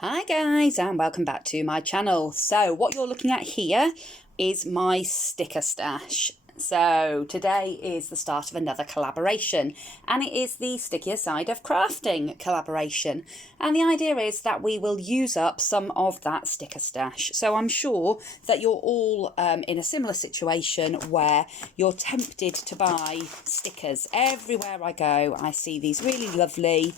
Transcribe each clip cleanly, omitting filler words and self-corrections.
Hi guys, and welcome back to my channel. So what you're looking at here is my sticker stash. So today is the start of another collaboration, and it is the Stickier Side of Crafting collaboration. And the idea is that we will use up some of that sticker stash. So I'm sure that you're all in a similar situation where you're tempted to buy stickers. Everywhere I go, I see these really lovely,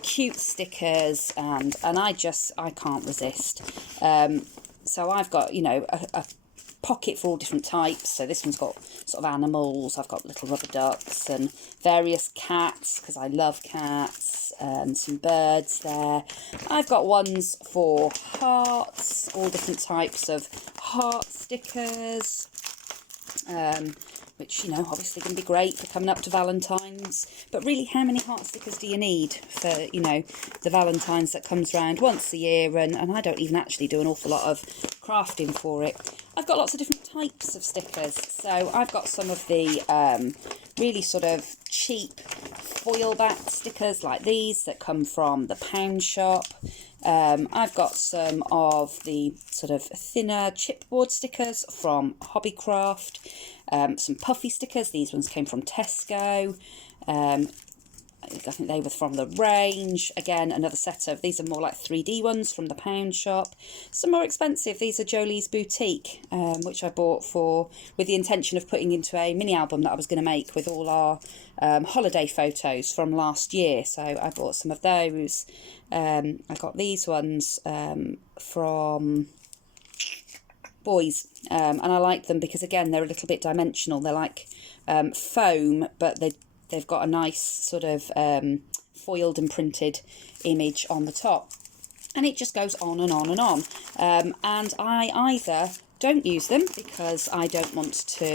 cute stickers, and I can't resist. So I've got, a pocket for all different types. So this one's got sort of animals. I've got little rubber ducks and various cats because I love cats, and some birds there. I've got ones for hearts, all different types of heart stickers, which, obviously going to be great for coming up to Valentine's. But really, how many heart stickers do you need for, the Valentine's that comes round once a year? And I don't even actually do an awful lot of crafting for it. I've got lots of different types of stickers. So I've got some of the really sort of cheap foil-backed stickers like these that come from the pound shop. I've got some of the sort of thinner chipboard stickers from Hobbycraft, some puffy stickers. These ones came from Tesco. I think they were from the range. Again, another set of, these are more like 3D ones from the pound shop. Some more expensive, these are Jolie's Boutique, which I bought with the intention of putting into a mini album that I was going to make with all our holiday photos from last year. So I bought some of those. I got these ones from Boys, and I like them because, again, they're a little bit dimensional. They're like foam, but they've got a nice sort of foiled and printed image on the top, and it just goes on and on and on. And I either don't use them because I don't want to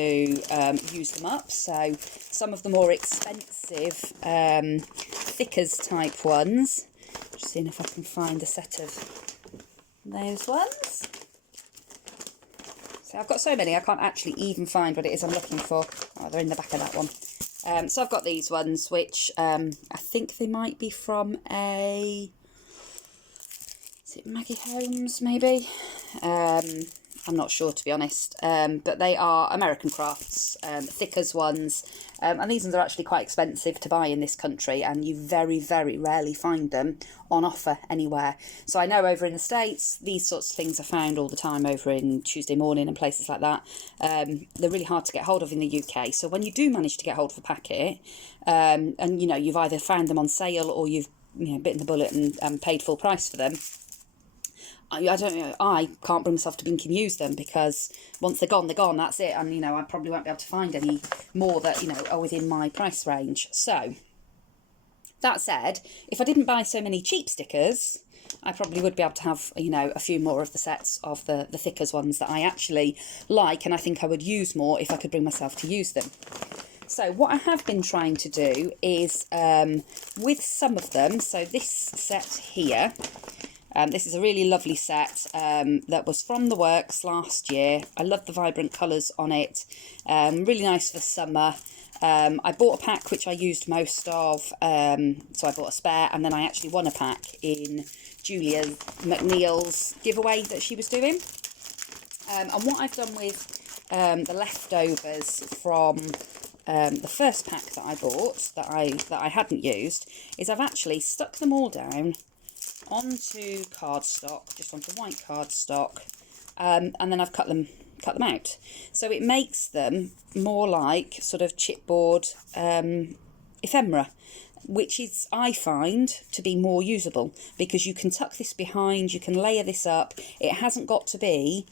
use them up. So some of the more expensive thickers type ones, just seeing if I can find a set of those ones. So I've got so many I can't actually even find what it is I'm looking for. Oh, they're in the back of that one. So I've got these ones, which I think they might be from is it Maggie Holmes, maybe? I'm not sure, to be honest, but they are American Crafts, thickers ones, and these ones are actually quite expensive to buy in this country, and you very, very rarely find them on offer anywhere. So I know over in the States, these sorts of things are found all the time over in Tuesday Morning and places like that. They're really hard to get hold of in the UK, so when you do manage to get hold of a packet, and you've either found them on sale or you've bitten the bullet and paid full price for them, I don't know, I can't bring myself to blink and use them, because once they're gone, that's it. And, I probably won't be able to find any more that, are within my price range. So, that said, if I didn't buy so many cheap stickers, I probably would be able to have, a few more of the sets of the thickers ones that I actually like, and I think I would use more if I could bring myself to use them. So what I have been trying to do is, with some of them, so this set here, this is a really lovely set that was from the works last year. I love the vibrant colours on it. Really nice for summer. I bought a pack which I used most of, so I bought a spare, and then I actually won a pack in Julia McNeil's giveaway that she was doing. And what I've done with the leftovers from the first pack that I bought that I hadn't used is I've actually stuck them all down onto cardstock, just onto white cardstock, and then I've cut them out. So it makes them more like sort of chipboard ephemera, which is, I find, to be more usable, because you can tuck this behind, you can layer this up. It hasn't got to be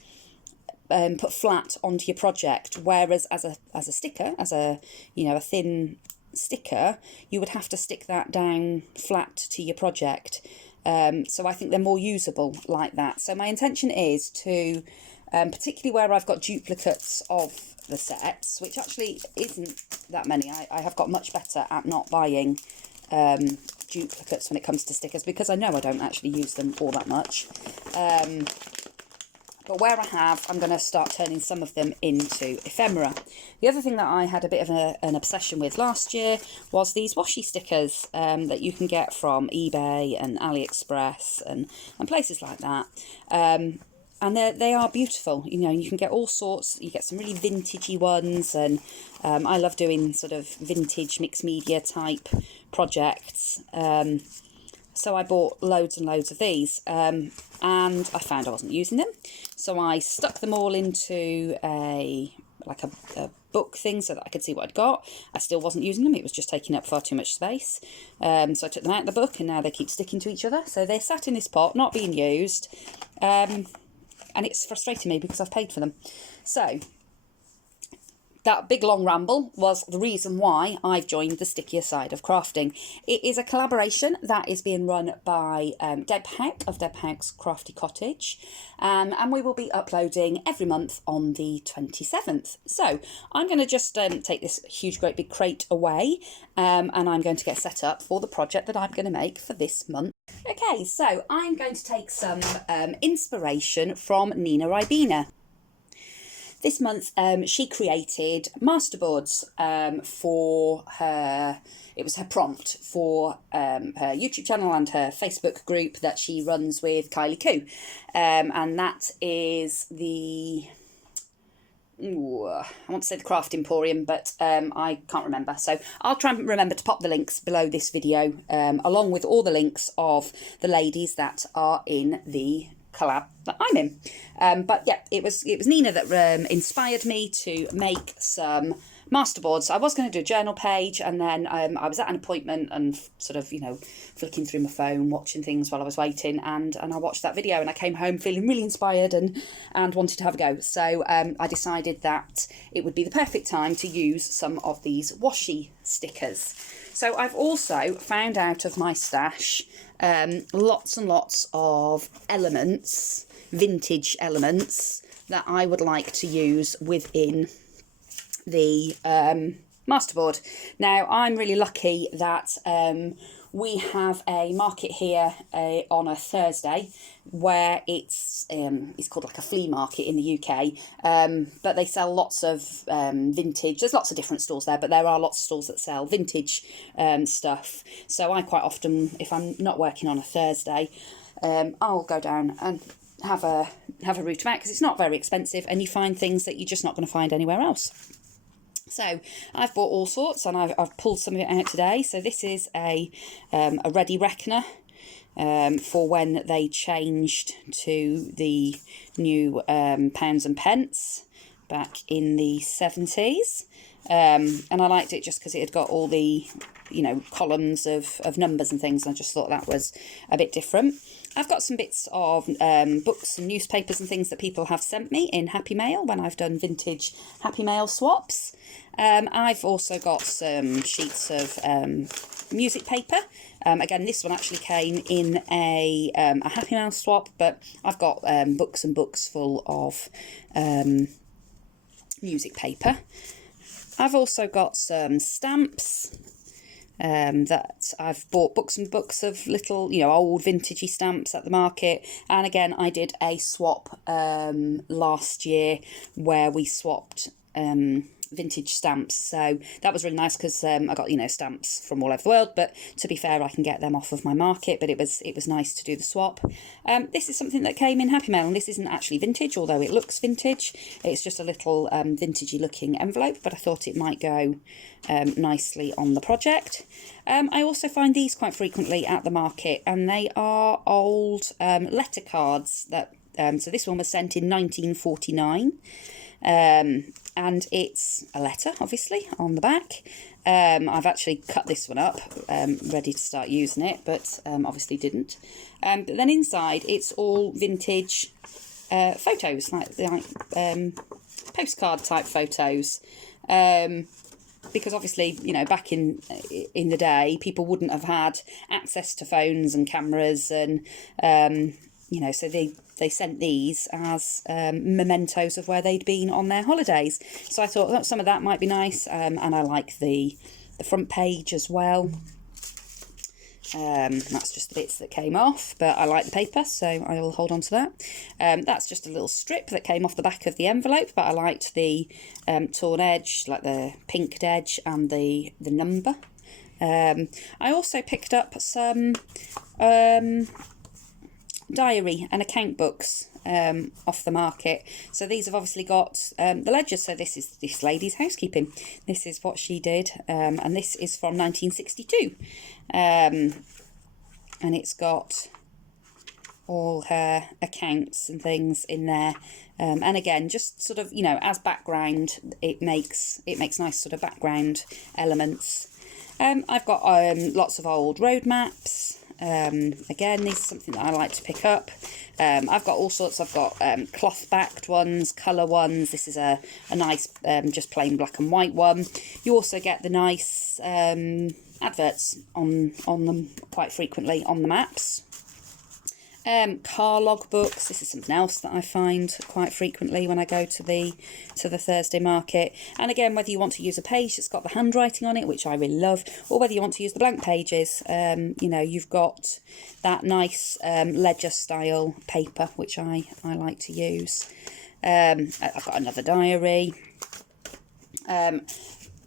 put flat onto your project, whereas as a sticker, as a thin sticker, you would have to stick that down flat to your project. So I think they're more usable like that. So my intention is to, particularly where I've got duplicates of the sets, which actually isn't that many. I have got much better at not buying duplicates when it comes to stickers, because I know I don't actually use them all that much. But where I have, I'm going to start turning some of them into ephemera. The other thing that I had a bit of an obsession with last year was these washi stickers that you can get from eBay and AliExpress and places like that. And they are beautiful. You know, you can get all sorts. You get some really vintagey ones, and I love doing sort of vintage mixed media type projects. So I bought loads and loads of these, and I found I wasn't using them. So I stuck them all into a book thing so that I could see what I'd got. I still wasn't using them. It was just taking up far too much space. So I took them out of the book, and now they keep sticking to each other. So they're sat in this pot, not being used. And it's frustrating me because I've paid for them. So that big long ramble was the reason why I've joined the Stickier side of crafting. It is a collaboration that is being run by Deb Hack of Deb Hack's Crafty Cottage, and we will be uploading every month on the 27th. So I'm going to just take this huge great big crate away, and I'm going to get set up for the project that I'm going to make for this month. Okay, so I'm going to take some inspiration from Ribena. This month, she created Masterboards for her. It was her prompt for her YouTube channel and her Facebook group that she runs with Kylie, and that is the. I want to say the Craft Emporium, but I can't remember. So I'll try and remember to pop the links below this video, along with all the links of the ladies that are in the collab that I'm in. But yeah, it was Nina that inspired me to make some Masterboards. I was going to do a journal page, and then I was at an appointment and sort of, you know, flicking through my phone, watching things while I was waiting, and I watched that video, and I came home feeling really inspired and wanted to have a go. So I decided that it would be the perfect time to use some of these washi stickers. So I've also found out of my stash lots and lots of elements, vintage elements, that I would like to use within the Masterboard. Now, I'm really lucky that we have a market here on a Thursday where it's called like a flea market in the UK, but they sell lots of vintage. There's lots of different stalls there, but there are lots of stalls that sell vintage stuff. So I quite often, if I'm not working on a Thursday, I'll go down and have a route about, because it's not very expensive and you find things that you're just not going to find anywhere else. So I've bought all sorts, and I've pulled some of it out today. So this is a ready reckoner for when they changed to the new pounds and pence back in the 70s. And I liked it just because it had got all the, you know, columns of numbers and things. And I just thought that was a bit different. I've got some bits of books and newspapers and things that people have sent me in Happy Mail when I've done vintage Happy Mail swaps. I've also got some sheets of music paper. Again, this one actually came in a Happy Mail swap, but I've got books and books full of music paper. I've also got some stamps. That I've bought books and books of little, you know, old vintagey stamps at the market. And again, I did a swap last year where we swapped vintage stamps, so that was really nice because I got, you know, stamps from all over the world, but to be fair, I can get them off of my market, but it was nice to do the swap. This is something that came in Happy Mail, and this isn't actually vintage, although it looks vintage. It's just a little vintagey looking envelope, but I thought it might go nicely on the project. I also find these quite frequently at the market, and they are old letter cards that so this one was sent in 1949. And it's a letter, obviously, on the back. I've actually cut this one up, ready to start using it, but obviously didn't. But then inside, it's all vintage photos, like postcard type photos. Because obviously, you know, back in the day, people wouldn't have had access to phones and cameras, and you know, so they sent these as mementos of where they'd been on their holidays. So I thought that some of that might be nice, and I like the front page as well. That's just the bits that came off, but I like the paper, so I will hold on to that. That's just a little strip that came off the back of the envelope, but I liked the torn edge, like the pinked edge and the number. I also picked up some diary and account books off the market. So these have obviously got the ledgers. So this is this lady's housekeeping. This is what she did, and this is from 1962. And it's got all her accounts and things in there. And again, just sort of, you know, as background, it makes nice sort of background elements. I've got lots of old road maps. Again, these are something that I like to pick up. I've got all sorts. I've got cloth backed ones, colour ones. This is a nice just plain black and white one. You also get the nice adverts on them quite frequently on the maps. Car log books. This is something else that I find quite frequently when I go to the Thursday market. And again, whether you want to use a page that's got the handwriting on it, which I really love, or whether you want to use the blank pages, you know, you've got that nice ledger style paper, which I like to use. I've got another diary.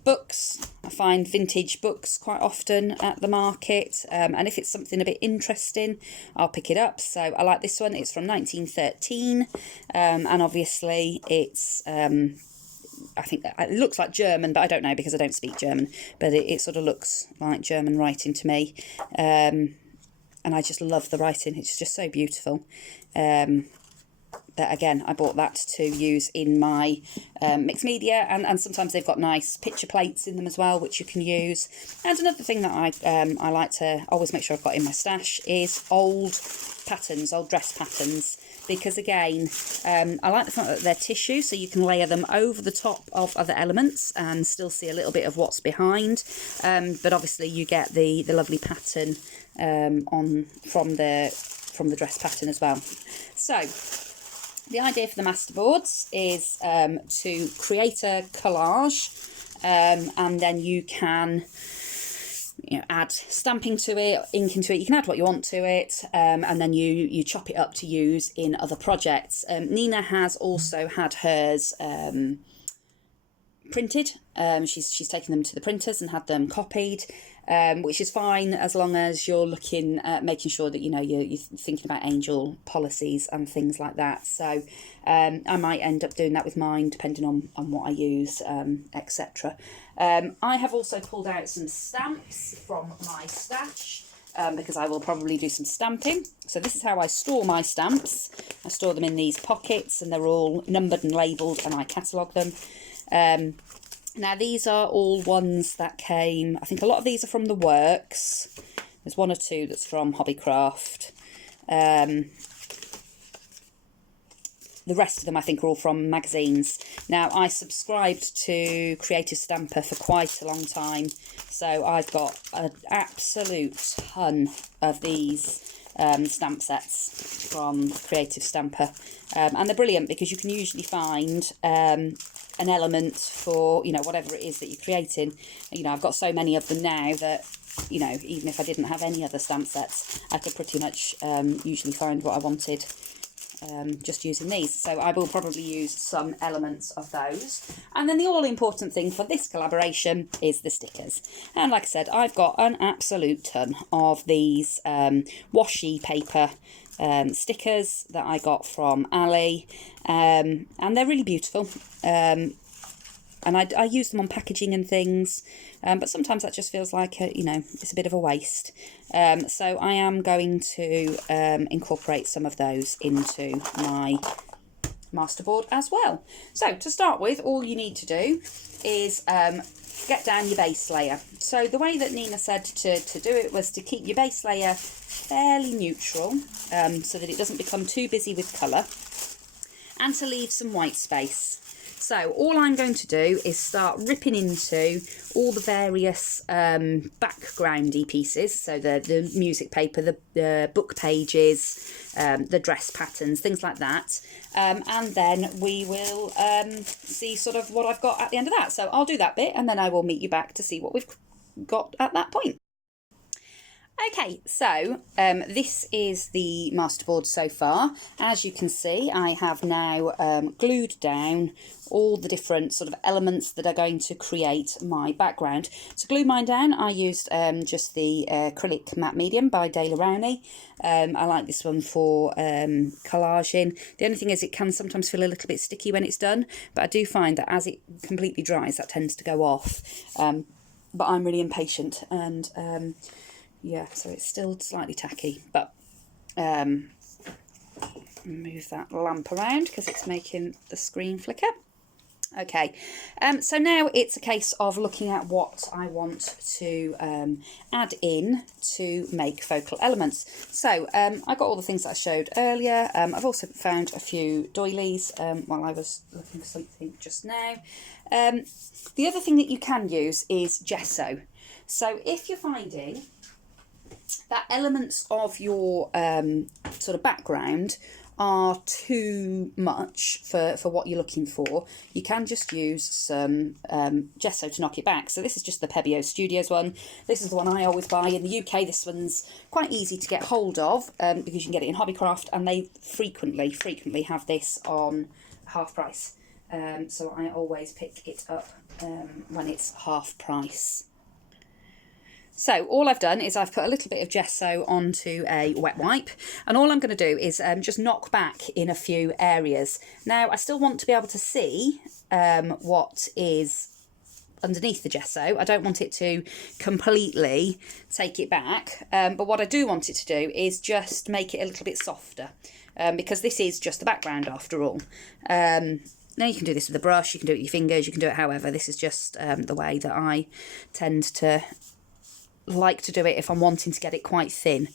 Books. I find vintage books quite often at the market, and if it's something a bit interesting, I'll pick it up. So I like this one. It's from 1913, and obviously it's I think it looks like German, but I don't know because I don't speak German, but it sort of looks like German writing to me, and I just love the writing. It's just so beautiful. That again, I bought that to use in my mixed media, and sometimes they've got nice picture plates in them as well, which you can use. And another thing that I like to always make sure I've got in my stash is old patterns, old dress patterns, because again, I like the fact that they're tissue, so you can layer them over the top of other elements and still see a little bit of what's behind. But obviously, you get the lovely pattern from the dress pattern as well. So the idea for the Masterboards is to create a collage, and then you can, you know, add stamping to it, ink into it. You can add what you want to it, and then you chop it up to use in other projects. Nina has also had hers printed. She's taken them to the printers and had them copied, which is fine as long as you're looking at making sure that, you know, you're thinking about angel policies and things like that. So I might end up doing that with mine, depending on what I use, etc. I have also pulled out some stamps from my stash, because I will probably do some stamping. So this is how I store my stamps. I store them in these pockets, and they're all numbered and labelled, and I catalogue them. Now these are all ones that came, I think a lot of these are from the works. There's one or two that's from Hobbycraft. The rest of them I think are all from magazines. Now I subscribed to Creative Stamper for quite a long time, so I've got an absolute ton of these stamp sets from Creative Stamper, and they're brilliant because you can usually find an element for, you know, whatever it is that you're creating. You know, I've got so many of them now that, you know, even if I didn't have any other stamp sets, I could pretty much usually find what I wanted just using these. So I will probably use some elements of those. And then the all-important thing for this collaboration is the stickers. And like I said, I've got an absolute ton of these washi paper stickers that I got from Ali, and they're really beautiful, and I use them on packaging and things, but sometimes that just feels like you know, it's a bit of a waste, so I am going to incorporate some of those into my Masterboard as well. So to start with, all you need to do is get down your base layer. So the way that Nina said to do it was to keep your base layer fairly neutral, so that it doesn't become too busy with colour, and to leave some white space. So all I'm going to do is start ripping into all the various backgroundy pieces, so the music paper, the book pages, the dress patterns, things like that, and then we will see sort of what I've got at the end of that. So I'll do that bit, and then I will meet you back to see what we've got at that point. Okay, so this is the masterboard so far. As you can see, I have now glued down all the different sort of elements that are going to create my background. To glue mine down, I used just the acrylic matte medium by Daler Rowney. I like this one for collaging. The only thing is it can sometimes feel a little bit sticky when it's done, but I do find that as it completely dries, that tends to go off. But I'm really impatient, and yeah, so it's still slightly tacky, but move that lamp around because it's making the screen flicker. Okay, so now it's a case of looking at what I want to add in to make focal elements. So I got all the things that I showed earlier. I've also found a few doilies while I was looking for something just now. The other thing that you can use is gesso. So if you're finding that elements of your sort of background are too much for what you're looking for, you can just use some gesso to knock it back. So this is just the Pebeo Studios one. This is the one I always buy. In the UK, this one's quite easy to get hold of because you can get it in Hobbycraft, and they frequently have this on half price. So I always pick it up when it's half price. So all I've done is I've put a little bit of gesso onto a wet wipe, and all I'm going to do is just knock back in a few areas. Now I still want to be able to see what is underneath the gesso. I don't want it to completely take it back, but what I do want it to do is just make it a little bit softer, because this is just the background after all. Now you can do this with a brush, you can do it with your fingers, you can do it however. This is just the way that I tend to like to do it if I'm wanting to get it quite thin,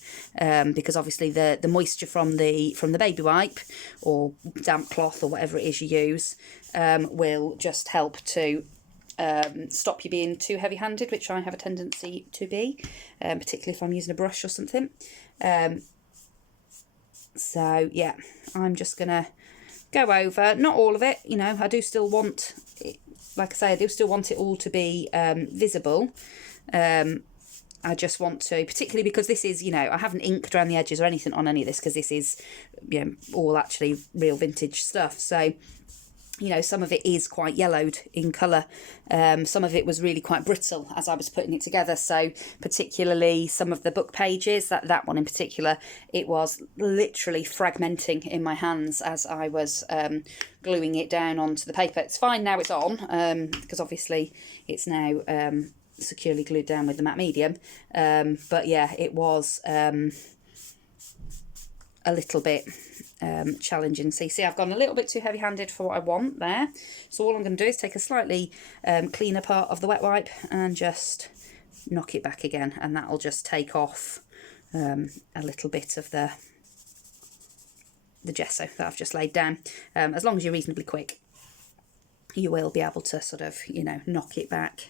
because obviously the moisture from the baby wipe or damp cloth or whatever it is you use will just help to stop you being too heavy-handed, which I have a tendency to be, particularly if I'm using a brush or something. So yeah, I'm just gonna go over, not all of it, you know, I do still want it, like I say, I do still want it all to be visible. I just want to, particularly because this is, you know, I haven't inked around the edges or anything on any of this because this is, you know, all actually real vintage stuff. So, you know, some of it is quite yellowed in colour. Some of it was really quite brittle as I was putting it together. So particularly some of the book pages, that one in particular, it was literally fragmenting in my hands as I was gluing it down onto the paper. It's fine now it's on, because obviously it's now securely glued down with the matte medium, but yeah, it was a little bit challenging. So you see I've gone a little bit too heavy-handed for what I want there, so all I'm going to do is take a slightly cleaner part of the wet wipe and just knock it back again, and that'll just take off a little bit of the gesso that I've just laid down. As long as you're reasonably quick, you will be able to sort of, you know, knock it back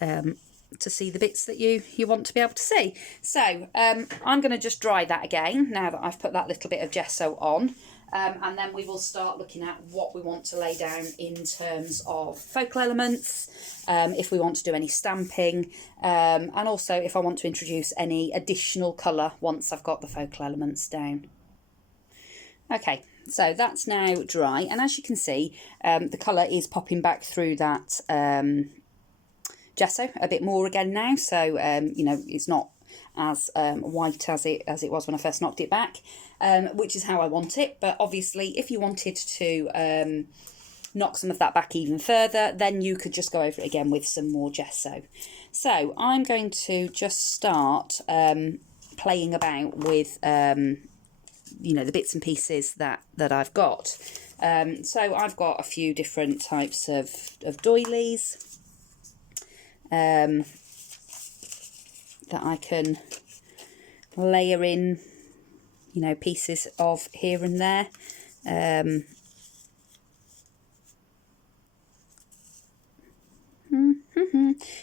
to see the bits that you want to be able to see. So I'm going to just dry that again now that I've put that little bit of gesso on, and then we will start looking at what we want to lay down in terms of focal elements, if we want to do any stamping, and also if I want to introduce any additional colour once I've got the focal elements down. Okay, so that's now dry, and as you can see, the colour is popping back through that gesso a bit more again now, so you know, it's not as white as it was when I first knocked it back, which is how I want it. But obviously if you wanted to knock some of that back even further, then you could just go over it again with some more gesso. So I'm going to just start playing about with you know, the bits and pieces that I've got. So I've got a few different types of doilies that I can layer in, you know, pieces of here and there.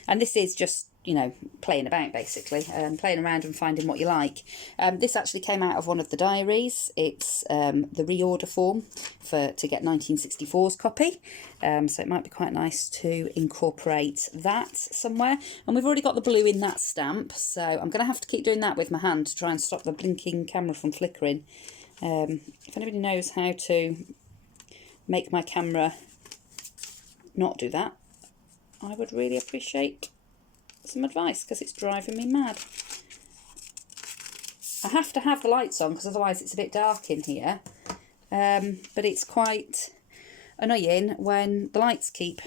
And this is just, you know, playing about basically, playing around and finding what you like. This actually came out of one of the diaries. It's the reorder form to get 1964's copy, so it might be quite nice to incorporate that somewhere. And we've already got the blue in that stamp, so I'm going to have to keep doing that with my hand to try and stop the blinking camera from flickering. If anybody knows how to make my camera not do that, I would really appreciate some advice, because it's driving me mad. I have to have the lights on because otherwise it's a bit dark in here, but it's quite annoying when the lights keep,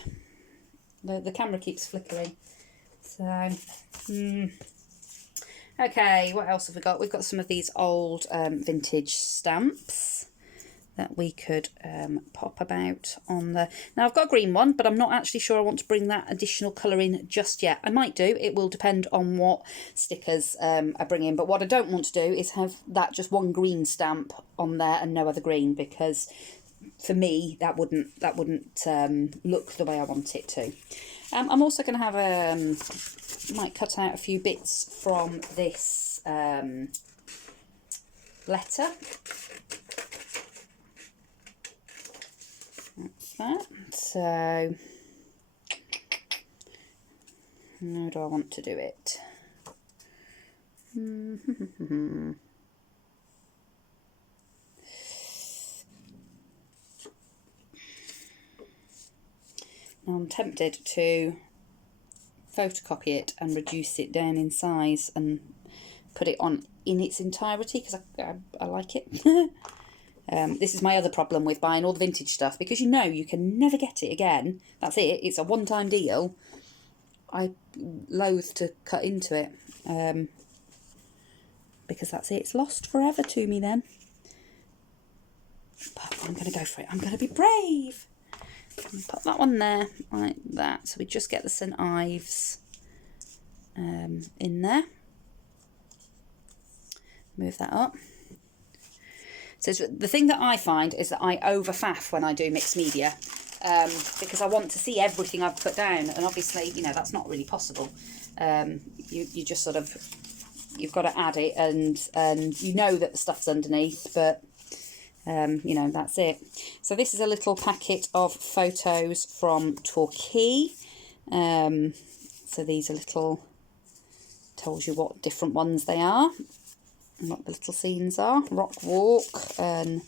the camera keeps flickering. So okay, what else have we got? We've got some of these old vintage stamps that we could pop about on the... Now I've got a green one, but I'm not actually sure I want to bring that additional colour in just yet. I might do, it will depend on what stickers I bring in, but what I don't want to do is have that just one green stamp on there and no other green, because for me that wouldn't look the way I want it to. I'm also going to have might cut out a few bits from this letter. That. So, how do I want to do it? Now I'm tempted to photocopy it and reduce it down in size and put it on in its entirety, because I like it. This is my other problem with buying all the vintage stuff, because you know you can never get it again. That's it. It's a one-time deal. I loathe to cut into it, because that's it. It's lost forever to me then. But I'm going to go for it. I'm going to be brave. Put that one there, like that. So we just get the St. Ives in there. Move that up. So the thing that I find is that I overfaff when I do mixed media, because I want to see everything I've put down, and obviously, you know, that's not really possible. You just sort of, you've got to add it, and you know that the stuff's underneath, but you know, that's it. So this is a little packet of photos from Torquay. So these are little, tells you what different ones they are. And what the little scenes are. Rock Walk, and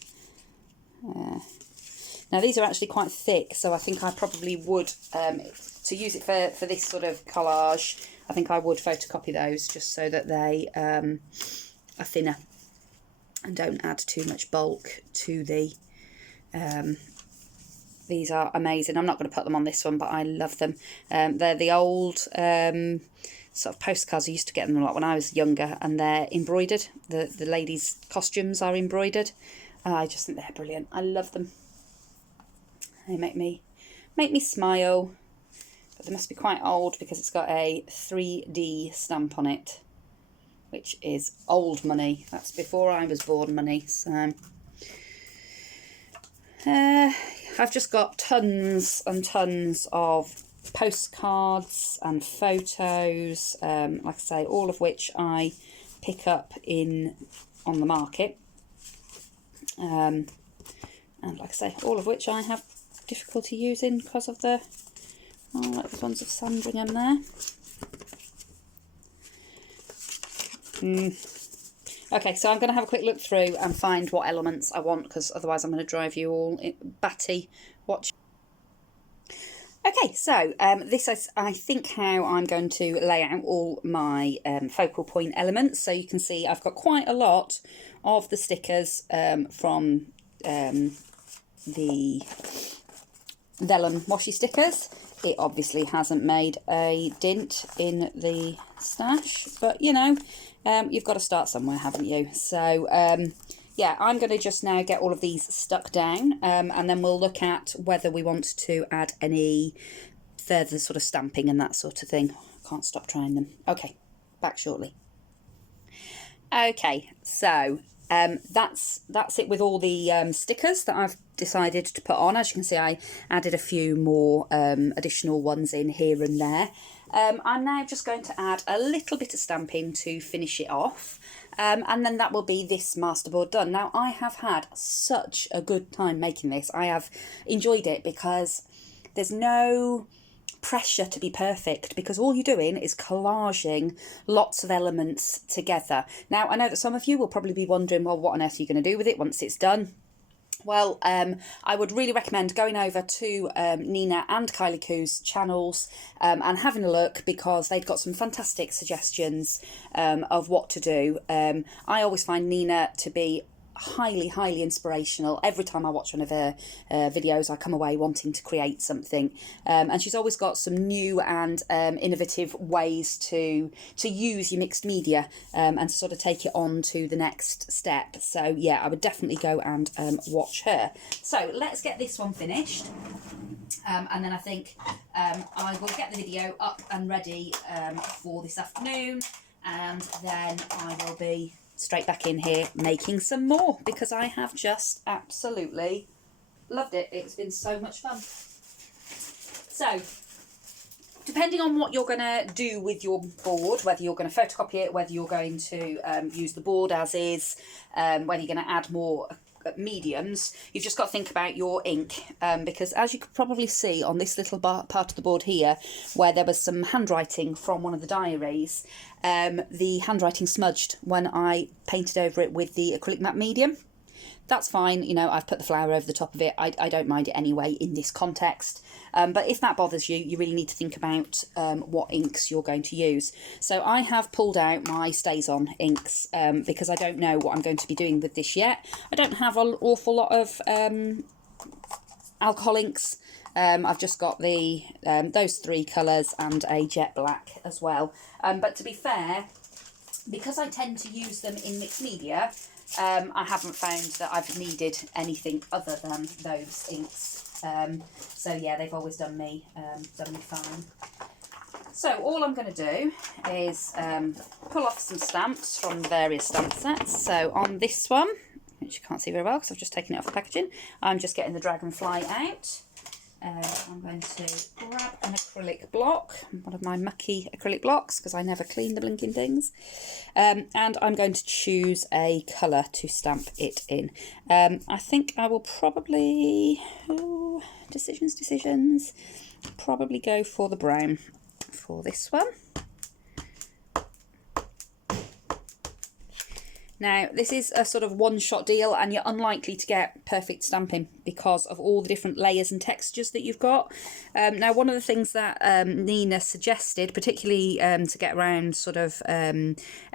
now these are actually quite thick, so I think I probably would, to use it for this sort of collage, I think I would photocopy those just so that they are thinner and don't add too much bulk to the... These are amazing. I'm not going to put them on this one, but I love them. They're the old... sort of postcards. I used to get them a lot when I was younger, and they're embroidered. The ladies' costumes are embroidered. I just think they're brilliant. I love them. They make me smile. But they must be quite old, because it's got a 3D stamp on it, which is old money. That's before I was born money. So I've just got tons and tons of postcards and photos, like I say, all of which I pick up on the market, and like I say, all of which I have difficulty using because of the those ones of Sandringham there. Okay, so I'm going to have a quick look through and find what elements I want, because otherwise I'm going to drive you all batty watching. Okay, so this is, I think, how I'm going to lay out all my focal point elements. So you can see I've got quite a lot of the stickers from the vellum washi stickers. It obviously hasn't made a dint in the stash, but you know, you've got to start somewhere, haven't you? So yeah, I'm going to just now get all of these stuck down, and then we'll look at whether we want to add any further sort of stamping and that sort of thing. I can't stop trying them. Okay, back shortly. Okay, so that's it with all the stickers that I've decided to put on. As you can see, I added a few more additional ones in here and there. I'm now just going to add a little bit of stamping to finish it off. And then that will be this masterboard done. Now, I have had such a good time making this. I have enjoyed it because there's no pressure to be perfect, because all you're doing is collaging lots of elements together. Now, I know that some of you will probably be wondering, well, what on earth are you going to do with it once it's done? Well, I would really recommend going over to Nina and Kylie Coo's channels and having a look, because they've got some fantastic suggestions of what to do. I always find Nina to be highly inspirational. Every time I watch one of her videos, I come away wanting to create something, and she's always got some new and innovative ways to use your mixed media and to sort of take it on to the next step. So yeah, I would definitely go and watch her. So let's get this one finished, and then I think I will get the video up and ready for this afternoon, and then I will be straight back in here making some more, because I have just absolutely loved it. It's been so much fun. So, depending on what you're going to do with your board, whether you're going to photocopy it, whether you're going to use the board as is, whether you're going to add more mediums, you've just got to think about your ink, because as you could probably see on this little part of the board here, where there was some handwriting from one of the diaries, the handwriting smudged when I painted over it with the acrylic matte medium. That's fine, you know, I've put the flower over the top of it. I don't mind it anyway in this context. But if that bothers you, you really need to think about what inks you're going to use. So I have pulled out my StazOn inks because I don't know what I'm going to be doing with this yet. I don't have an awful lot of alcohol inks. I've just got the those three colours and a jet black as well. But to be fair, because I tend to use them in mixed media, I haven't found that I've needed anything other than those inks. So yeah, they've always done me fine. So all I'm going to do is pull off some stamps from various stamp sets. So on this one, which you can't see very well because I've just taken it off the packaging, I'm just getting the dragonfly out. I'm going to grab an acrylic block, one of my mucky acrylic blocks, because I never clean the blinking things, and I'm going to choose a colour to stamp it in. I think I will probably, decisions, probably go for the brown for this one. Now, this is a sort of one-shot deal, and you're unlikely to get perfect stamping because of all the different layers and textures that you've got. Now, one of the things that Nina suggested, particularly to get around sort of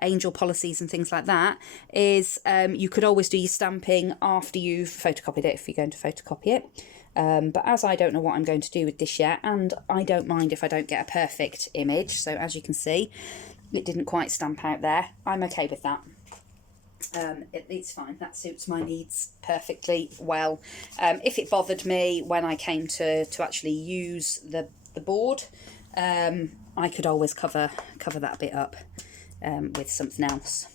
angel policies and things like that, is you could always do your stamping after you've photocopied it, if you're going to photocopy it. But as I don't know what I'm going to do with this yet, and I don't mind if I don't get a perfect image, so as you can see, it didn't quite stamp out there, I'm okay with that. It's fine, that suits my needs perfectly well. If it bothered me when I came to actually use the board, I could always cover that bit up with something else.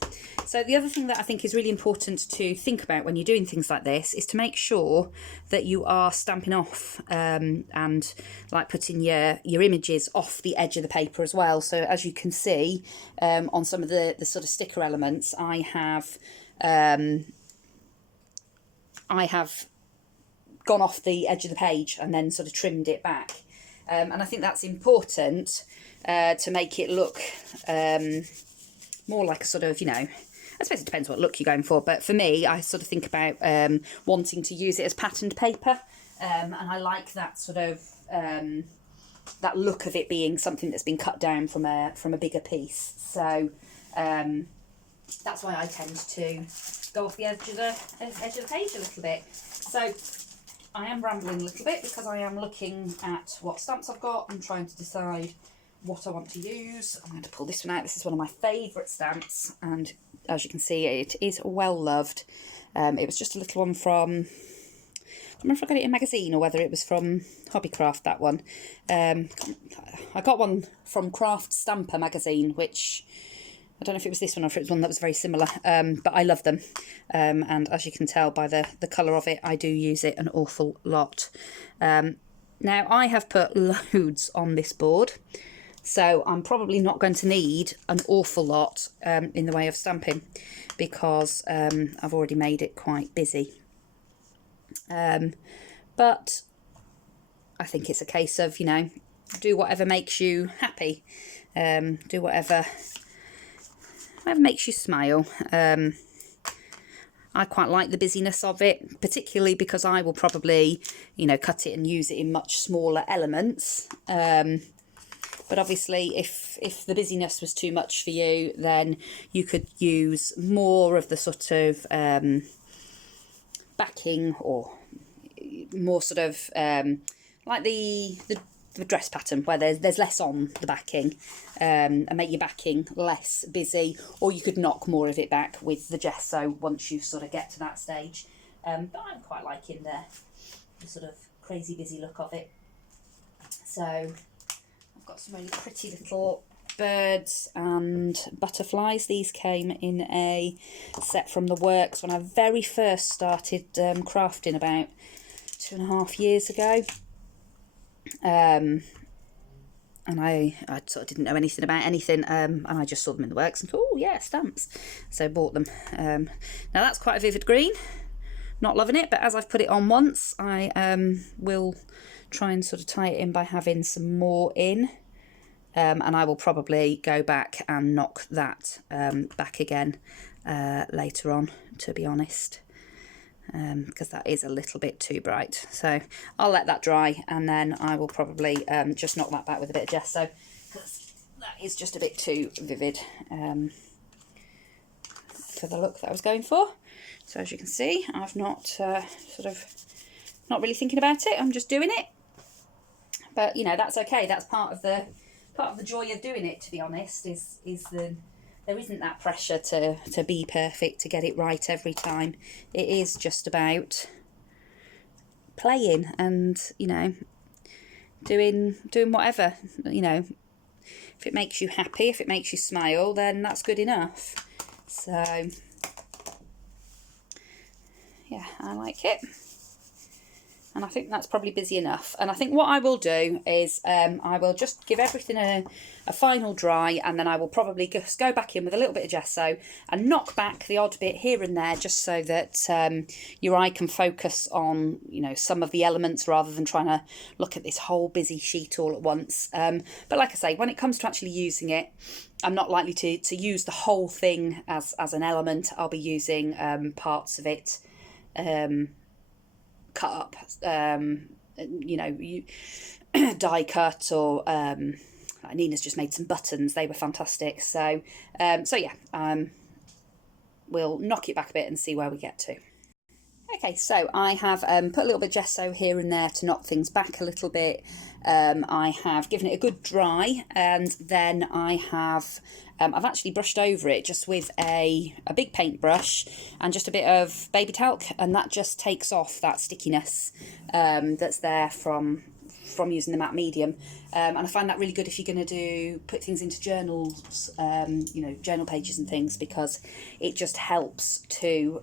So the other thing that I think is really important to think about when you're doing things like this is to make sure that you are stamping off and like putting your images off the edge of the paper as well. So as you can see on some of the sort of sticker elements, I have gone off the edge of the page and then sort of trimmed it back. And I think that's important to make it look more like a sort of, you know, I suppose it depends what look you're going for, but for me, I sort of think about wanting to use it as patterned paper, and I like that sort of that look of it being something that's been cut down from a bigger piece. So that's why I tend to go off the edge of the page a little bit. So I am rambling a little bit because I am looking at what stamps I've got and trying to decide what I want to use. I'm going to pull this one out. This is one of my favourite stamps, and as you can see, it is well loved. It was just a little one from, I don't remember if I got it in a magazine or whether it was from Hobbycraft, that one. I got one from Craft Stamper magazine, which I don't know if it was this one or if it was one that was very similar, but I love them. And as you can tell by the colour of it, I do use it an awful lot. Now, I have put loads on this board. So I'm probably not going to need an awful lot in the way of stamping, because I've already made it quite busy. But I think it's a case of, you know, do whatever makes you happy. Do whatever makes you smile. I quite like the busyness of it, particularly because I will probably, you know, cut it and use it in much smaller elements. But obviously, if the busyness was too much for you, then you could use more of the sort of backing, or more sort of like the dress pattern, where there's less on the backing, and make your backing less busy. Or you could knock more of it back with the gesso once you sort of get to that stage. But I'm quite liking the sort of crazy busy look of it. So I've got some really pretty little birds and butterflies. These came in a set from the works when I very first started crafting about 2.5 years ago. And I sort of didn't know anything about anything, and I just saw them in the works and thought, oh yeah, stamps, so bought them. Now that's quite a vivid green, not loving it, but as I've put it on once, I will try and sort of tie it in by having some more in, and I will probably go back and knock that back again later on, to be honest. Because that is a little bit too bright, so I'll let that dry, and then I will probably just knock that back with a bit of gesso, because that is just a bit too vivid for the look that I was going for. So as you can see, I've not not really thinking about it, I'm just doing it. But you know, that's okay, that's part of the joy of doing it, to be honest, is there isn't that pressure to be perfect, to get it right every time. It is just about playing and, you know, doing whatever, you know. If it makes you happy, if it makes you smile, then that's good enough. So, yeah, I like it. And I think that's probably busy enough. And I think what I will do is I will just give everything a final dry, and then I will probably just go back in with a little bit of gesso and knock back the odd bit here and there, just so that your eye can focus on, you know, some of the elements rather than trying to look at this whole busy sheet all at once. But like I say, when it comes to actually using it, I'm not likely to use the whole thing as an element. I'll be using parts of it cut up, you know, die cut, or Nina's just made some buttons, they were fantastic. So yeah, we'll knock it back a bit and see where we get to. Okay, so I have put a little bit of gesso here and there to knock things back a little bit. I have given it a good dry, and then I have I've actually brushed over it just with a big paintbrush and just a bit of baby talc, and that just takes off that stickiness that's there from using the matte medium. And I find that really good if you're going to put things into journals, you know, journal pages and things, because it just helps to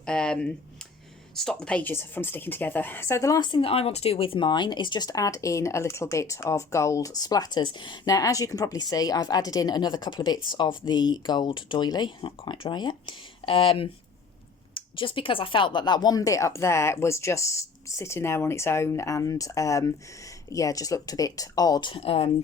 stop the pages from sticking together. So the last thing that I want to do with mine is just add in a little bit of gold splatters. Now, as you can probably see, I've added in another couple of bits of the gold doily, not quite dry yet, just because I felt that one bit up there was just sitting there on its own, and yeah, just looked a bit odd.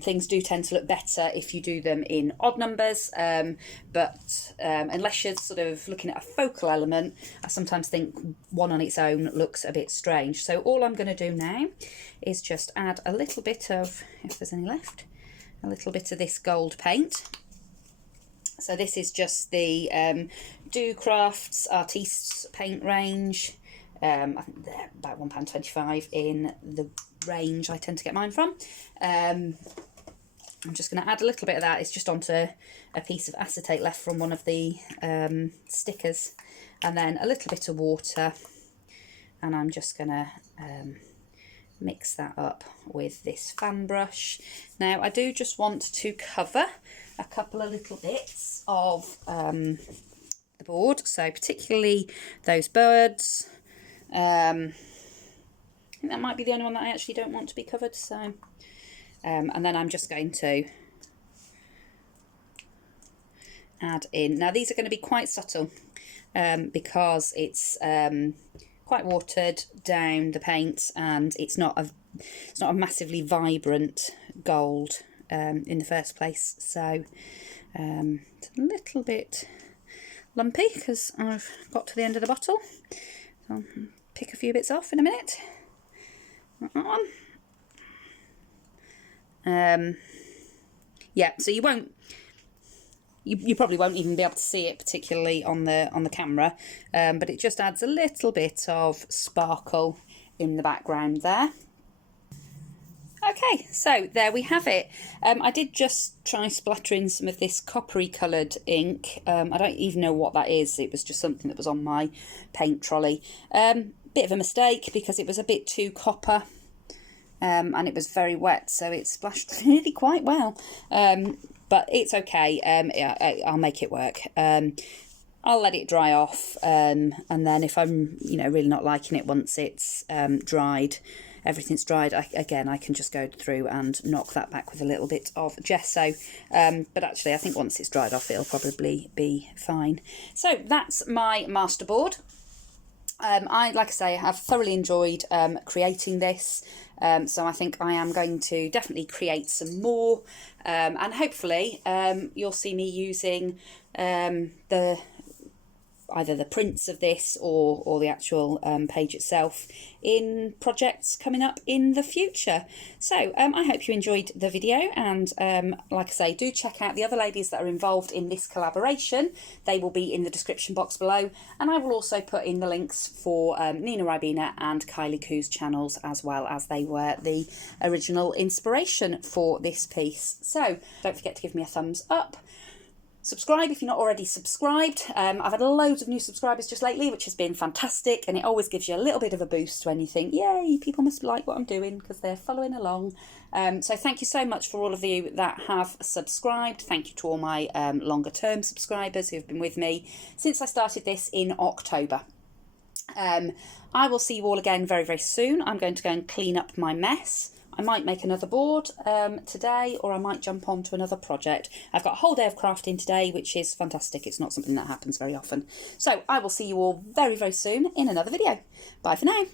Things do tend to look better if you do them in odd numbers, but unless you're sort of looking at a focal element, I sometimes think one on its own looks a bit strange. So all I'm going to do now is just add a little bit of, if there's any left, a little bit of this gold paint. So this is just the Do Crafts Artistes paint range. I think they're about £1.25 in the range I tend to get mine from. I'm just going to add a little bit of that. It's just onto a piece of acetate left from one of the stickers, and then a little bit of water, and I'm just going to mix that up with this fan brush. Now I do just want to cover a couple of little bits of the board, so particularly those birds. I think that might be the only one that I actually don't want to be covered. So, and then I'm just going to add in. Now these are going to be quite subtle because it's quite watered down, the paint, and it's not a massively vibrant gold in the first place. So it's a little bit lumpy because I've got to the end of the bottle. So I'll pick a few bits off in a minute. That one. Yeah, so you won't. You probably won't even be able to see it particularly on the camera, but it just adds a little bit of sparkle in the background there. Okay, so there we have it. I did just try splattering some of this coppery coloured ink. I don't even know what that is. It was just something that was on my paint trolley. Bit of a mistake because it was a bit too copper. And it was very wet, so it splashed really quite well. But it's okay. I'll make it work. I'll let it dry off, and then if I'm, really not liking it once it's dried, everything's dried, I can just go through and knock that back with a little bit of gesso. But actually, I think once it's dried off, it'll probably be fine. So that's my masterboard. Like I say, have thoroughly enjoyed creating this. So I think I am going to definitely create some more, and hopefully you'll see me using either the prints of this or the actual page itself in projects coming up in the future. So I hope you enjoyed the video, and like I say, do check out the other ladies that are involved in this collaboration. They will be in the description box below, and I will also put in the links for Nina Ribena and Kylie Koo's channels, as well, as they were the original inspiration for this piece. So don't forget to give me a thumbs up. Subscribe if you're not already subscribed. I've had loads of new subscribers just lately, which has been fantastic, and it always gives you a little bit of a boost when you think, yay, people must like what I'm doing because they're following along. So thank you so much for all of you that have subscribed. Thank you to all my longer term subscribers who have been with me since I started this in October. I will see you all again very, very soon. I'm going to go and clean up my mess. I might make another board today, or I might jump on to another project. I've got a whole day of crafting today, which is fantastic. It's not something that happens very often. So I will see you all very, very soon in another video. Bye for now.